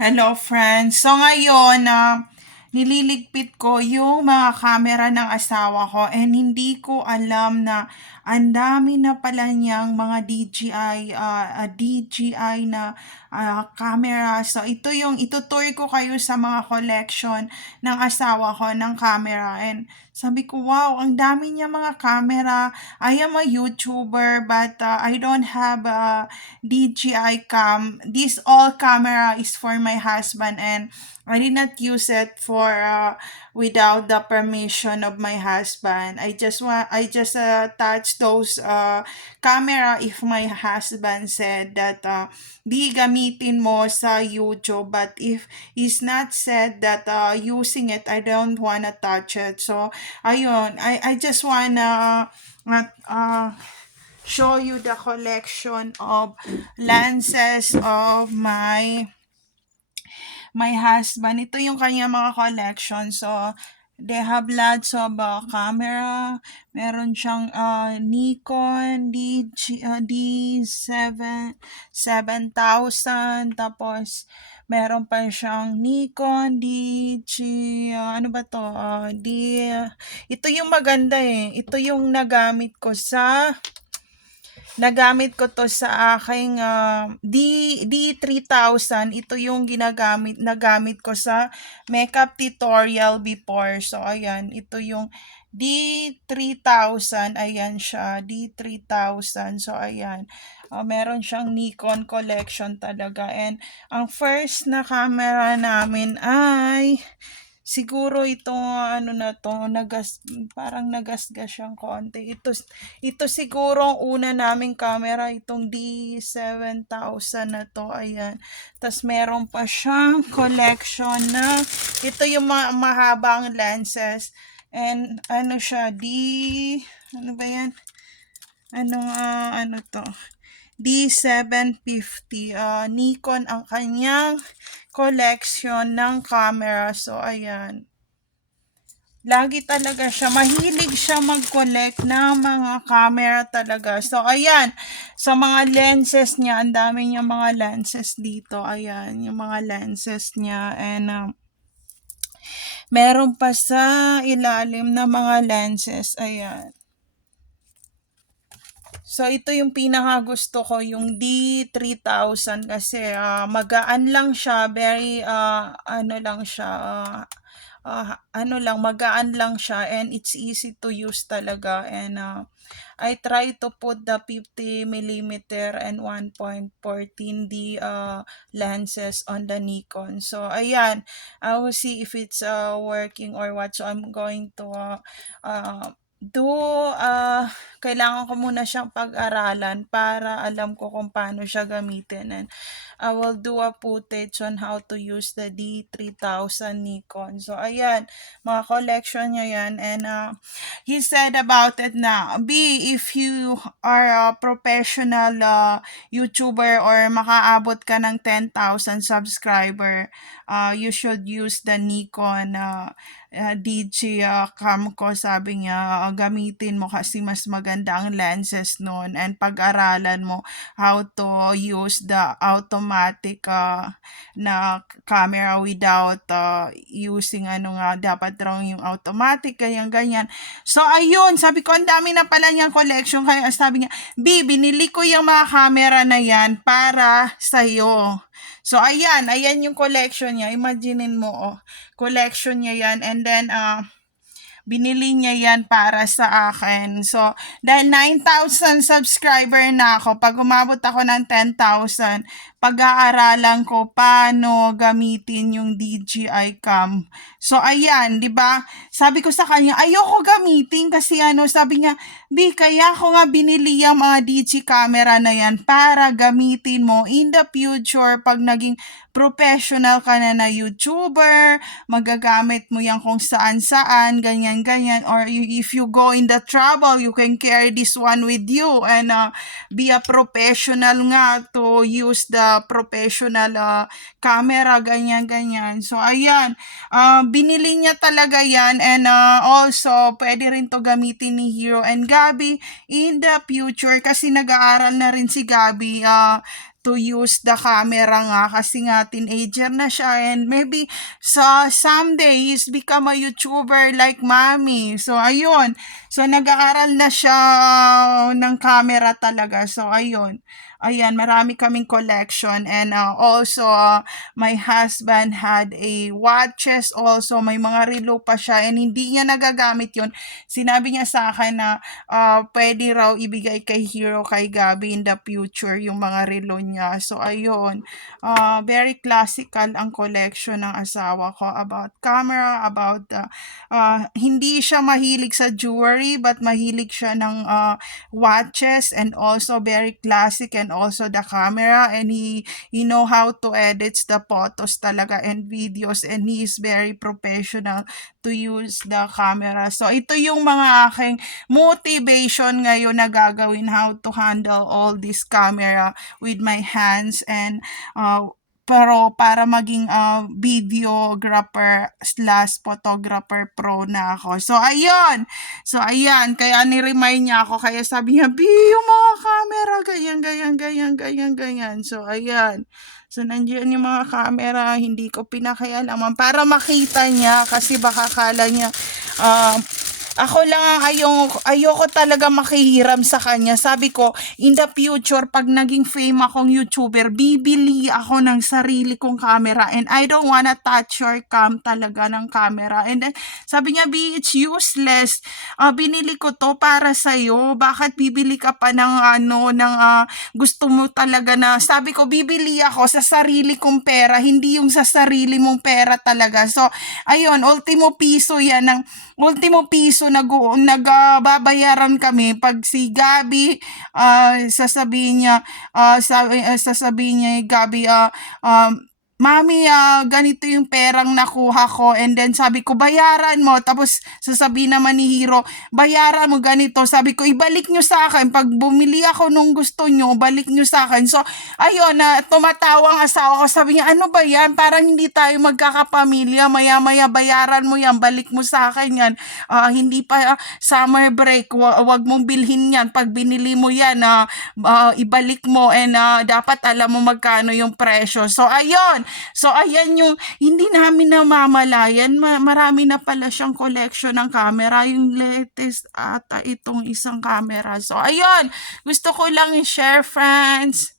Hello friends. So ngayon, nililigpit ko yung mga camera ng asawa ko and hindi ko alam na ang dami na pala niyang mga DJI na camera. So ito yung itutour ko kayo sa mga collection ng asawa ko ng camera. And sabi ko, wow, ang dami niya mga camera. I am a YouTuber but I don't have a DJI cam. This all camera is for my husband and I did not use it for without the permission of my husband. I just touch those camera if my husband said that di gamitin mo sa YouTube, but if he's not said that using it, I don't wanna touch it. So ayun, I just wanna show you the collection of lenses of my husband. Ito yung kanya mga collection. So, they have lots of camera. Meron siyang Nikon D7 7000. Tapos, meron pa siyang Nikon ano ba to? Ito yung maganda eh. Ito yung nagamit ko to sa aking D3000. Ito yung nagamit ko sa makeup tutorial before. So, ayan. Ito yung D3000. Ayan siya. D3000. So, ayan. Meron siyang Nikon collection talaga. And, ang first na camera namin ay siguro ito ano na to, parang nagasgas siyang konti. Ito siguro ang una naming camera, itong D7000 na to, ayan. Tapos meron pa siyang collection na, ito yung mahabang lenses. And ano siya, ano ba yan? Ano to? D750. Nikon ang kanyang collection ng camera. So, ayan. Lagi talaga siya, mahilig siya mag-collect ng mga camera talaga. So, ayan, sa mga lenses niya, ang dami niya mga lenses dito. Ayan, yung mga lenses niya. And, meron pa sa ilalim na mga lenses. Ayan. So, ito yung pinaka gusto ko, yung D3000 kasi magaan lang siya, very ano lang siya, magaan lang siya and it's easy to use talaga. And I try to put the 50mm and 1.14D lenses on the Nikon. So, ayan, I will see if it's working or what. So, I'm going to do kailangan ko muna siyang pag-aralan para alam ko kung paano siya gamitin, and I will do a footage on how to use the D3000 Nikon. So ayan, mga collection niya yan. And he said about it na, B, if you are a professional YouTuber or makaabot ka ng 10,000 subscriber, you should use the Nikon DG cam ko. Sabi niya, gamitin mo kasi mas maganda ang lenses nun, and pag-aralan mo how to use the automatic na camera without using dapat raw yung automatic, ganyan. So, ayun, sabi ko, ang dami na pala niyang collection. Kaya sabi niya, B, binili ko yung mga camera na yan para sa'yo. So, ayan yung collection niya. Imaginein mo, collection niya yan. And then, binili niya yan para sa akin. So, dahil 9,000 subscriber na ako, pag umabot ako ng 10,000, pag-aaralan ko paano gamitin yung DJI cam. So, ayan, di ba? Sabi ko sa kanya, ayoko gamitin kasi sabi niya, B, kaya ko nga binili yung mga DJI camera na yan para gamitin mo in the future pag naging professional ka na YouTuber, magagamit mo yan kung saan-saan, ganyan. Or if you go in the travel, you can carry this one with you and be a professional nga to use the professional camera, ganyan. So, ayan, binili niya talaga yan. And also, pwede rin to gamitin ni Hero and Gabi in the future kasi nag-aaral na rin si Gabi to use the camera nga kasi nga teenager na siya and maybe sa someday he's become a YouTuber like mommy. So ayun. So nag-aaral na siya ng camera talaga. So ayun. Ayan, marami kaming collection and also my husband had a watches also, may mga relo pa siya and hindi niya nagagamit yun. Sinabi niya sa akin na pwede raw ibigay kay Hero, kay Gabi in the future yung mga relo niya. So ayun, very classical ang collection ng asawa ko about camera, about hindi siya mahilig sa jewelry but mahilig siya ng watches and also very classic and also the camera and he know how to edit the photos talaga and videos and he is very professional to use the camera. So ito yung mga aking motivation ngayon na gagawin, how to handle all this camera with my hands and pero para maging videographer slash photographer pro na ako. So ayun. So ayan, kaya ni-remind niya ako, kaya sabi niya, "Bi, yung mga camera, ganyan, ganyan, ganyan, ganyan, ganyan." So ayan. So nandiyan yung mga camera, hindi ko pinakialaman para makita niya kasi baka kala niya ako lang ang ayoko talaga makihiram sa kanya. Sabi ko, in the future, pag naging fame akong YouTuber, bibili ako ng sarili kong camera and I don't wanna touch your cam talaga ng camera. And then, sabi niya, B, it's useless. Binili ko to para sa'yo. Bakit bibili ka pa ng gusto mo talaga na, sabi ko, bibili ako sa sarili kong pera, hindi yung sa sarili mong pera talaga. So, ayun, ultimo piso yan ng ultimo piso nagbabayaran kami pag si Gabi sasabihin niya Gabi Mami, ganito yung perang nakuha ko and then sabi ko bayaran mo tapos sasabihin naman ni Hero bayaran mo ganito, sabi ko ibalik nyo sa akin pag bumili ako nung gusto nyo balik nyo sa akin. So ayun tumatawa ang asawa ko, sabi niya ano ba yan, parang hindi tayo magkakapamilya, maya maya bayaran mo yan, balik mo sa akin yan, hindi pa summer break, wag mong bilhin yan, pag binili mo yan ibalik mo and dapat alam mo magkano yung presyo. So ayun, so ayan yung hindi namin namamalayan, marami na pala siyang collection ng camera, yung latest ata itong isang camera. So ayun, gusto ko lang i-share friends.